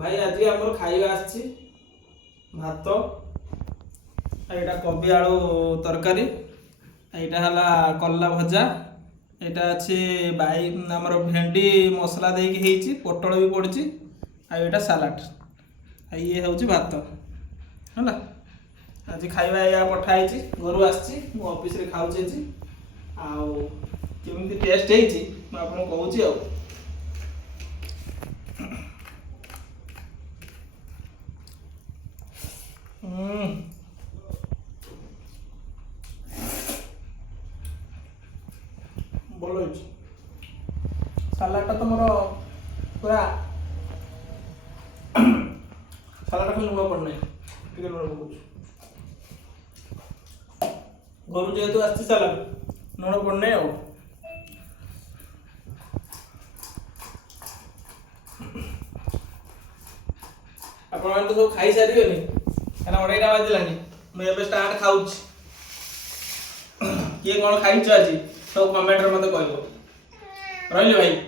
भाई आज आम खाଇବା ଆସିଛି भात एटा कोबी आलू तरकारी एटा हला कल्ला भजा एटा अच्छे बाई आमर भेंडी मसला देकी हेची पोटल भी पड़ची आ एटा सलाड ये हूँ भात है आज खाଇବା या पठाई घर आसी ऑफिस रे खाऊचे आमती टेस्ट है मुझे कहूँ भल सालाडटा तो मोर पूरा सालाड खाली लुण पड़ना टे लुण पकाऊ घर जेहेतु आसी सालाड लुण पड़ना आप तो सब खाई सारे क्या 2:30 बाजिलानी मुझे स्टार्ट खाऊ किए कौन खाई आज सब कमेंट मत कह रही भाई।